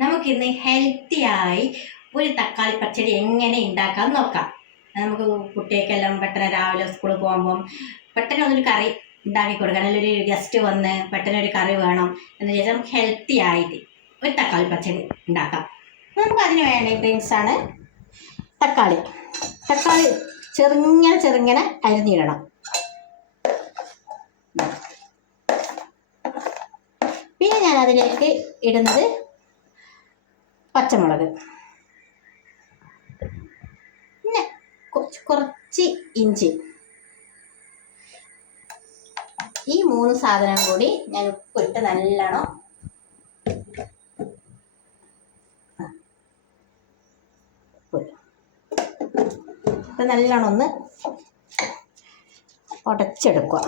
നമുക്കിന്ന് ഹെൽത്തിയായി ഒരു തക്കാളി പച്ചടി എങ്ങനെ ഉണ്ടാക്കാൻ നോക്കാം. നമുക്ക് കുട്ടികൾക്കെല്ലാം പെട്ടെന്ന് രാവിലെ സ്കൂളിൽ പോകുമ്പം പെട്ടെന്ന് ഒന്നൊരു കറി ഉണ്ടാക്കി കൊടുക്കാം. നല്ലൊരു ഗസ്റ്റ് വന്ന് പെട്ടെന്ന് ഒരു കറി വേണം എന്ന് വെച്ചാൽ നമുക്ക് ഹെൽത്തി ആയിട്ട് ഒരു തക്കാളി പച്ചടി ഉണ്ടാക്കാം. നമുക്ക് അതിന് വേണ്ട ഇൻഗ്രീഡിയൻസാണ് തക്കാളി. തക്കാളി ചെറുങ്ങനെ അരിഞ്ഞിടണം. പിന്നെ ഞാൻ അതിലേക്ക് ഇടുന്നത് പച്ചമുളക്, പിന്നെ കുറച്ച് ഇഞ്ചി. ഈ 3 സാധനം കൂടി ഞാൻ ഉപ്പിട്ട് നല്ലോണം ഒന്ന് ഉടച്ചെടുക്കുക.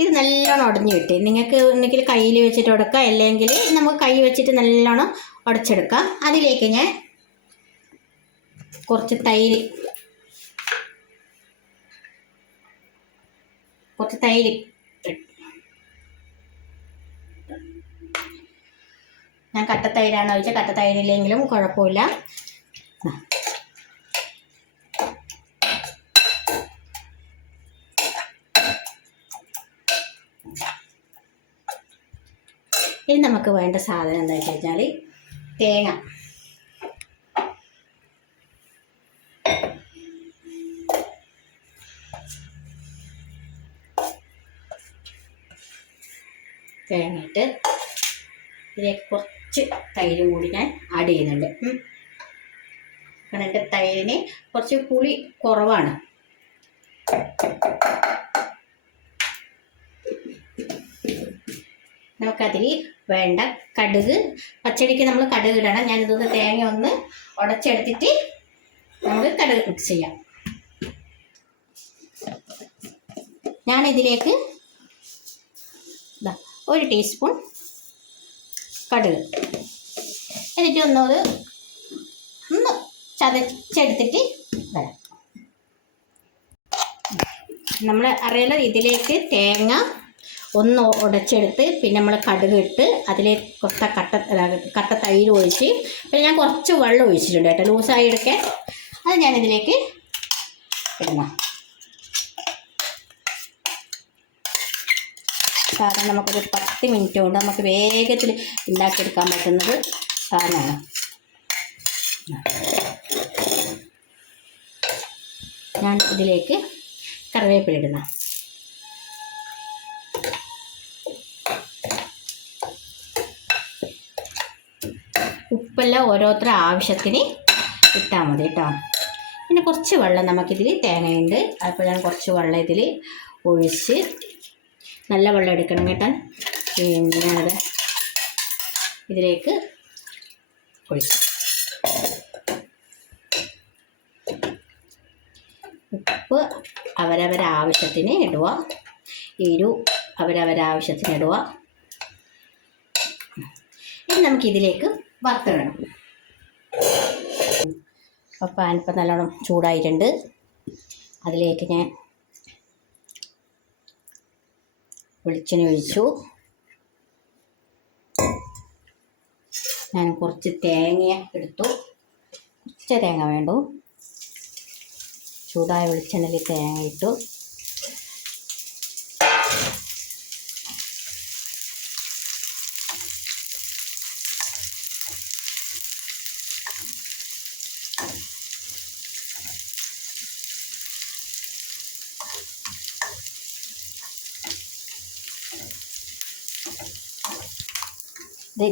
ഇത് നല്ലോണം ഉടഞ്ഞു കിട്ടി. നിങ്ങൾക്ക് ഒന്നുകിൽ കയ്യിൽ വെച്ചിട്ട് ഉടക്കുക, അല്ലെങ്കിൽ നമുക്ക് കൈ വെച്ചിട്ട് നല്ലോണം ഉടച്ചെടുക്കാം. അതിലേക്ക് ഞാൻ കുറച്ച് തൈര് ഞാൻ കട്ടത്തൈരാണ് ഒഴിച്ചാൽ കട്ടത്തൈരില്ലെങ്കിലും കുഴപ്പമില്ല. ഇനി നമുക്ക് വേണ്ട സാധനം എന്താ വെച്ച് കഴിഞ്ഞാൽ തേങ്ങ. തേങ്ങയിട്ട് ഇതിലേക്ക് കുറച്ച് തൈരും കൂടി ഞാൻ ആഡ് ചെയ്യുന്നുണ്ട്. കാരണം എൻ്റെ തൈരിന് കുറച്ച് പുളി കുറവാണ്. നമുക്കതിൽ വേണ്ട കടുക്, പച്ചടിക്ക് നമ്മൾ കടുക് ഇടണം. ഞാനിതൊന്ന് തേങ്ങ ഒന്ന് ഉടച്ചെടുത്തിട്ട് നമുക്ക് കടുക് മിക്സ് ചെയ്യാം. ഞാനിതിലേക്ക് 1 ടീസ്പൂൺ കടുക്, എന്നിട്ട് ഒന്ന് ചതച്ചെടുത്തിട്ട് വരാം. നമ്മൾ അറിയാലോ, ഇതിലേക്ക് തേങ്ങ ഒന്ന് ഉടച്ചെടുത്ത് പിന്നെ നമ്മൾ കടുക് ഇട്ട് അതിലേക്ക് കുറച്ച് കട്ട തൈര് ഒഴിച്ച് പിന്നെ ഞാൻ കുറച്ച് വെള്ളം ഒഴിച്ചിട്ടുണ്ട് കേട്ടോ, ലൂസായി എടുക്കാൻ. അത് ഞാനിതിലേക്ക് ഇടണം. സാധനം നമുക്കൊരു 10 മിനിറ്റ് കൊണ്ട് നമുക്ക് വേഗത്തിൽ ഉണ്ടാക്കിയെടുക്കാൻ പറ്റുന്നത് സാധനമാണ്. ഞാൻ ഇതിലേക്ക് കറിവേപ്പില ഇടുന്ന. ഉപ്പെല്ലാം ഓരോരുത്തരുടെ ആവശ്യത്തിന് ഇട്ടാൽ മതി കേട്ടോ. പിന്നെ കുറച്ച് വെള്ളം നമുക്കിതിൽ തേങ്ങയുണ്ട്, അപ്പോൾ ഞാൻ കുറച്ച് വെള്ളം ഇതിൽ ഒഴിച്ച്, നല്ല വെള്ളം എടുക്കണം കേട്ടോ. പിന്നെ അത് ഇതിലേക്ക് ഒഴിച്ച് ഉപ്പ് അവരവരാവശ്യത്തിന് ഇടുക, എരിവ് അവരവരാവശ്യത്തിന് ഇടുക. ഇനി നമുക്കിതിലേക്ക് വറുത്തിടണം. അപ്പോൾ പാൻ ഇപ്പം നല്ലോണം ചൂടായിട്ടുണ്ട്. അതിലേക്ക് ഞാൻ വെളിച്ചെണ്ണ ഒഴിച്ചു. ഞാൻ കുറച്ച് തേങ്ങ എടുത്തു, കുറച്ച് തേങ്ങ വേണ്ടു. ചൂടായ വെളിച്ചെണ്ണയിൽ തേങ്ങ ഇട്ടു.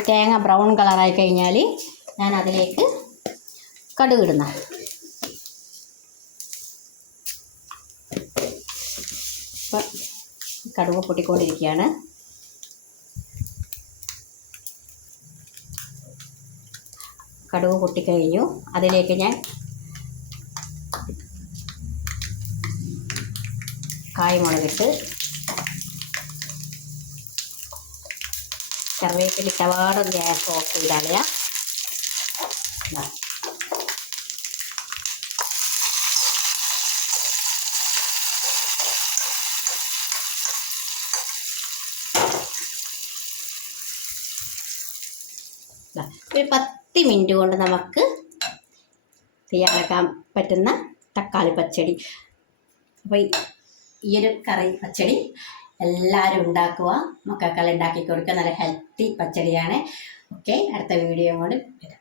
തേങ്ങ ബ്രൗൺ കളറായി കഴിഞ്ഞാൽ ഞാൻ അതിലേക്ക് കടുക് ഇടുന്ന. ഇപ്പം കടുക് പൊട്ടിക്കൊണ്ടിരിക്കുകയാണ്. കടുക് പൊട്ടിക്കഴിഞ്ഞു. അതിലേക്ക് ഞാൻ കായ്മുളകിട്ട്, കറിവേപ്പിലിട്ടപാട് ഗ്യാസ് ഓഫ് ചെയ്താലേ. ഒരു 10 മിനിറ്റ് കൊണ്ട് നമുക്ക് തയ്യാറാക്കാൻ പറ്റുന്ന തക്കാളി പച്ചടി. അപ്പോൾ ഈ ഒരു കറി പച്ചടി എല്ലാവരും ഉണ്ടാക്കുക, മക്കൾക്കെല്ലാം ഉണ്ടാക്കി കൊടുക്കുക. നല്ല ഹെൽത്തി പച്ചടിയാണ്. ഓക്കെ, അടുത്ത വീഡിയോ കൊണ്ട് വരാം.